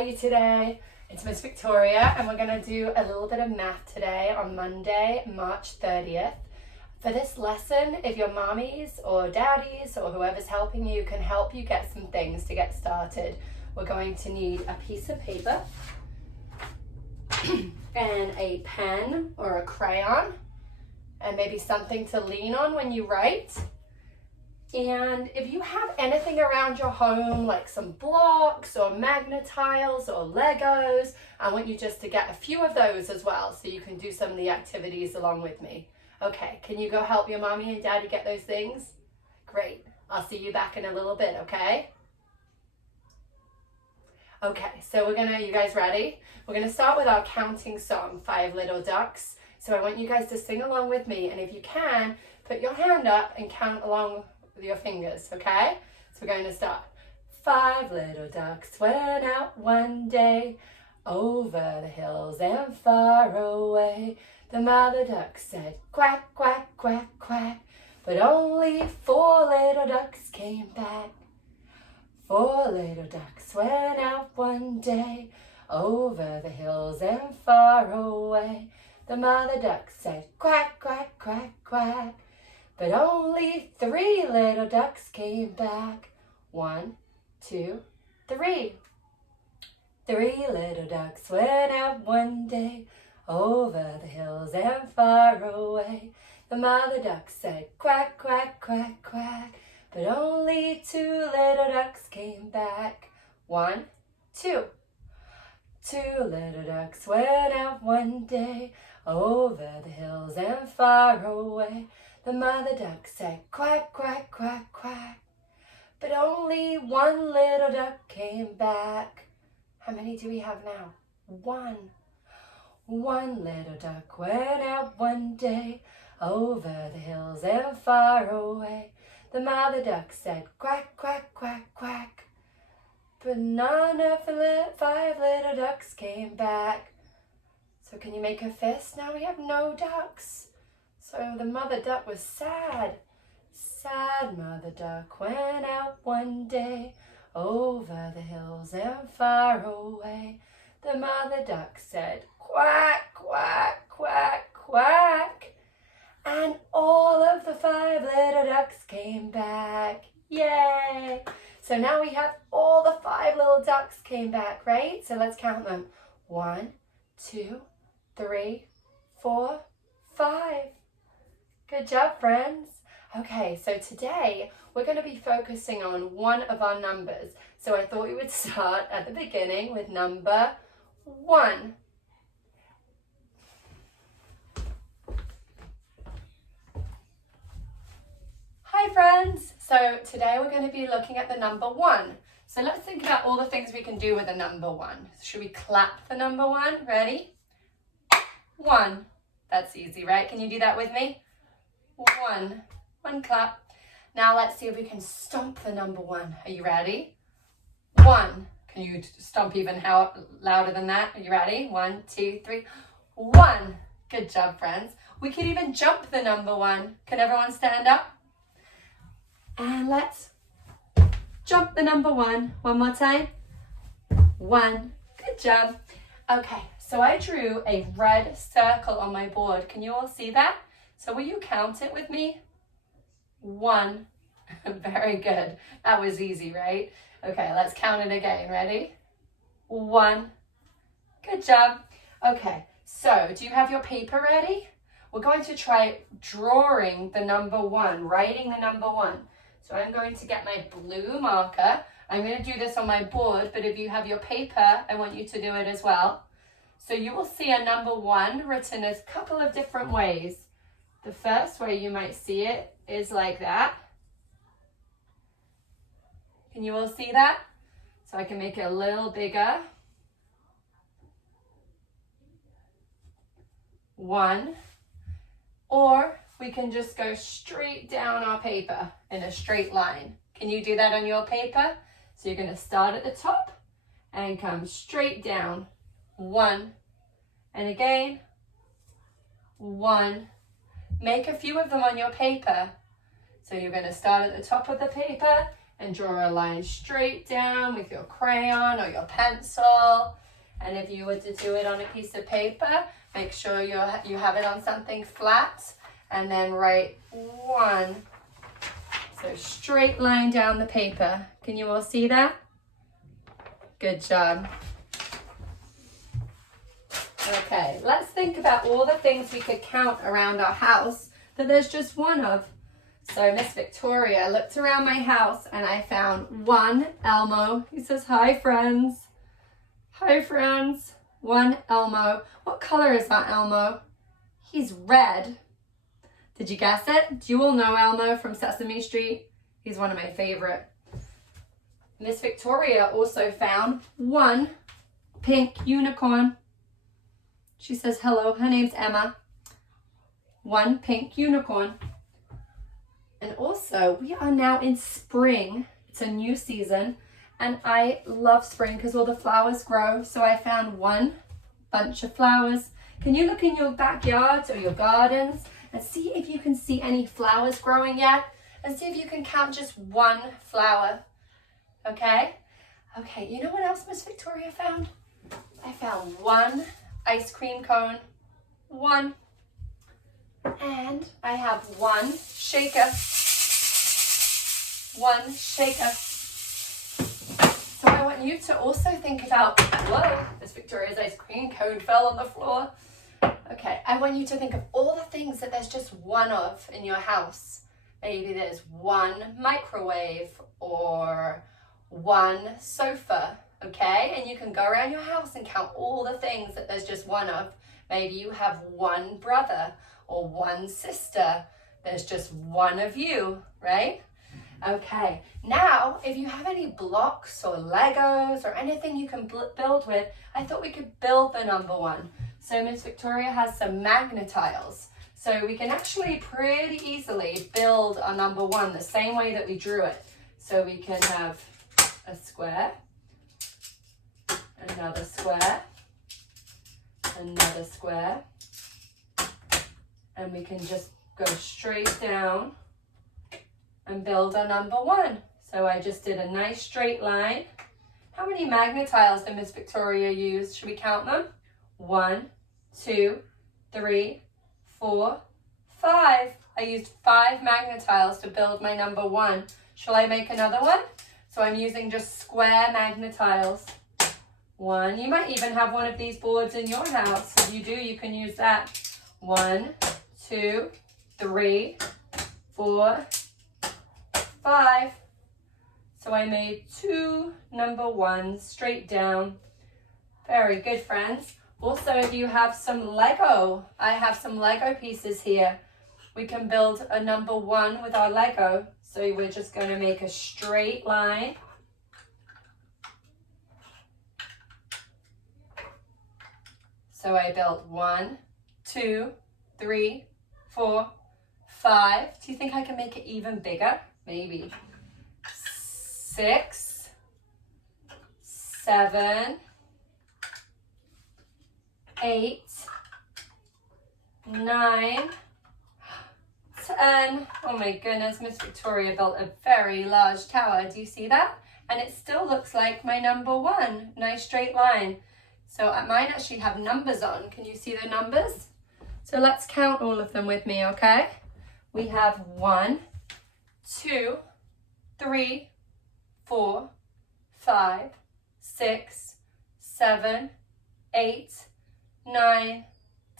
are you today? It's Miss Victoria, and we're going to do a little bit of math today on Monday, March 30th. For this lesson, if your mommies or daddies or whoever's helping you can help you get some things to get started, we're going to need a piece of paper and a pen or a crayon and maybe something to lean on when you write. And if you have anything around your home, like some blocks or magnet tiles or Legos, I want you just to get a few of those as well so you can do some of the activities along with me. Okay, can you go help your mommy and daddy get those things? Great, I'll see you back in a little bit, okay? Okay, so you guys ready? We're gonna start with our counting song, 5 Little Ducks. So I want you guys to sing along with me, and if you can, put your hand up and count along with your fingers, okay? So we're going to start. 5 little ducks went out one day, over the hills and far away. The mother duck said, quack, quack, quack, quack, but only 4 little ducks came back. 4 little ducks went out one day, over the hills and far away. The mother duck said, quack, quack, quack, quack, but only 3 little ducks came back. 1, 2, 3. 3 little ducks went out one day, over the hills and far away. The mother duck said, quack, quack, quack, quack, but only 2 little ducks came back. 1, 2. 2 little ducks went out one day, over the hills and far away. The mother duck said, quack, quack, quack, quack, but only 1 little duck came back. How many do we have now? 1. 1 little duck went out one day, over the hills and far away. The mother duck said, quack, quack, quack, quack, but none of the 5 little ducks came back. So can you make a fist? Now we have no ducks. So the mother duck was sad. Sad mother duck went out one day, over the hills and far away. The mother duck said, quack, quack, quack, quack, and all of the 5 little ducks came back. Yay! So now we have all the 5 little ducks came back, right? So let's count them. 1, 2, 3, 4, 5. Good job, friends. Okay, so today we're going to be focusing on one of our numbers. So I thought we would start at the beginning with number 1. Hi, friends. So today we're going to be looking at the number 1. So let's think about all the things we can do with the number 1. Should we clap for number 1? Ready? 1. That's easy, right? Can you do that with me? 1. 1 clap. Now let's see if we can stomp the number 1. Are you ready? 1. Can you stomp even louder than that? Are you ready? 1, 2, 3. 1. Good job, friends. We could even jump the number 1. Can everyone stand up? And let's jump the number 1. One more time. 1. Good job. Okay, so I drew a red circle on my board. Can you all see that? So will you count it with me? 1. Very good. That was easy, right? Okay, let's count it again. Ready? 1. Good job. Okay, so do you have your paper ready? We're going to try drawing the number 1, writing the number 1. So I'm going to get my blue marker. I'm going to do this on my board, but if you have your paper, I want you to do it as well. So you will see a number 1 written a couple of different ways. The first way you might see it is like that. Can you all see that? So I can make it a little bigger. 1. Or we can just go straight down our paper in a straight line. Can you do that on your paper? So you're going to start at the top and come straight down. 1. And again, 1. Make a few of them on your paper. So you're going to start at the top of the paper and draw a line straight down with your crayon or your pencil. And if you were to do it on a piece of paper, make sure you have it on something flat, and then write 1. So straight line down the paper. Can you all see that? Good job. Okay, let's think about all the things we could count around our house that there's just one of. So Miss Victoria looked around my house and I found 1 Elmo. He says, hi friends. Hi friends. 1 Elmo. What color is that Elmo? He's red. Did you guess it? Do you all know Elmo from Sesame Street? He's one of my favorite. Miss Victoria also found 1 pink unicorn. She says, hello, her name's Emma. 1 pink unicorn. And also, we are now in spring. It's a new season. And I love spring because all the flowers grow. So I found 1 bunch of flowers. Can you look in your backyards or your gardens and see if you can see any flowers growing yet? And see if you can count just 1 flower. Okay? Okay, you know what else Miss Victoria found? I found 1 ice cream cone. 1. And I have 1 shaker. 1 shaker. So I want you to also think about, whoa, Miss Victoria's ice cream cone fell on the floor. Okay, I want you to think of all the things that there's just 1 of in your house. Maybe there's 1 microwave or 1 sofa, okay? And you can go around your house and count all the things that there's just 1 of. Maybe you have 1 brother or 1 sister. There's just 1 of you, right? Okay, now if you have any blocks or Legos or anything you can build with, I thought we could build the number 1. So Miss Victoria has some magnetiles. So we can actually pretty easily build our number 1 the same way that we drew it. So we can have a square, another square, another square, and we can just go straight down and build our number 1. So I just did a nice straight line. How many magnetiles did Miss Victoria use? Should we count them? 1, 2, 3, 4, 5. I used 5 magnetiles to build my number 1. Shall I make another one? So I'm using just square magnetiles. 1. You might even have one of these boards in your house. If you do, you can use that. 1, 2, 3, 4, 5. So I made 2 number 1s straight down. Very good, friends. Also, if you have some Lego, I have some Lego pieces here. We can build a number 1 with our Lego. So we're just going to make a straight line. So I built 1, 2, 3, 4, 5. Do you think I can make it even bigger? Maybe. 6, 7, 8, 9, 10. Oh my goodness, Miss Victoria built a very large tower. Do you see that? And it still looks like my number 1. Nice straight line. So mine actually have numbers on. Can you see the numbers? So let's count all of them with me, okay? We have 1, 2, 3, 4, 5, 6, 7, 8, 9,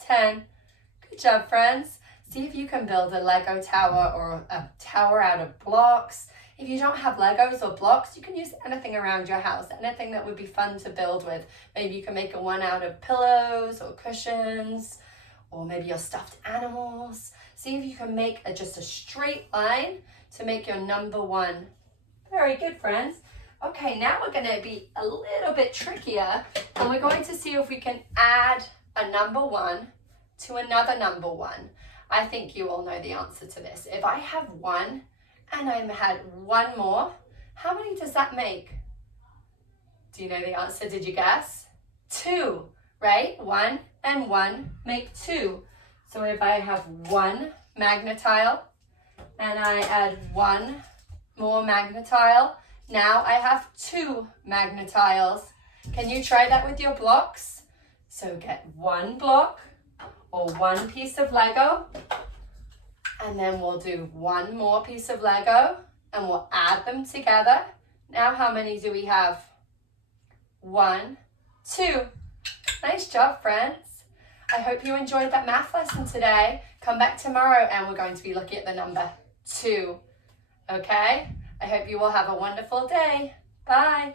10. Good job, friends. See if you can build a Lego tower or a tower out of blocks. If you don't have Legos or blocks, you can use anything around your house, anything that would be fun to build with. Maybe you can make a one out of pillows or cushions, or maybe your stuffed animals. See if you can make just a straight line to make your number 1. Very good, friends. Okay, now we're going to be a little bit trickier, and we're going to see if we can add a number 1 to another number 1. I think you all know the answer to this. If I have 1 and I had 1 more, how many does that make? Do you know the answer? Did you guess? 2, right? 1 and 1 make 2. So if I have 1 magnetile and I add 1 more magnetile. Now I have 2 magnetiles. Can you try that with your blocks? So get 1 block or 1 piece of Lego, and then we'll do 1 more piece of Lego and we'll add them together. Now how many do we have? 1, 2. Nice job, friends. I hope you enjoyed that math lesson today. Come back tomorrow and we're going to be looking at the number 2. Okay? I hope you will have a wonderful day. Bye.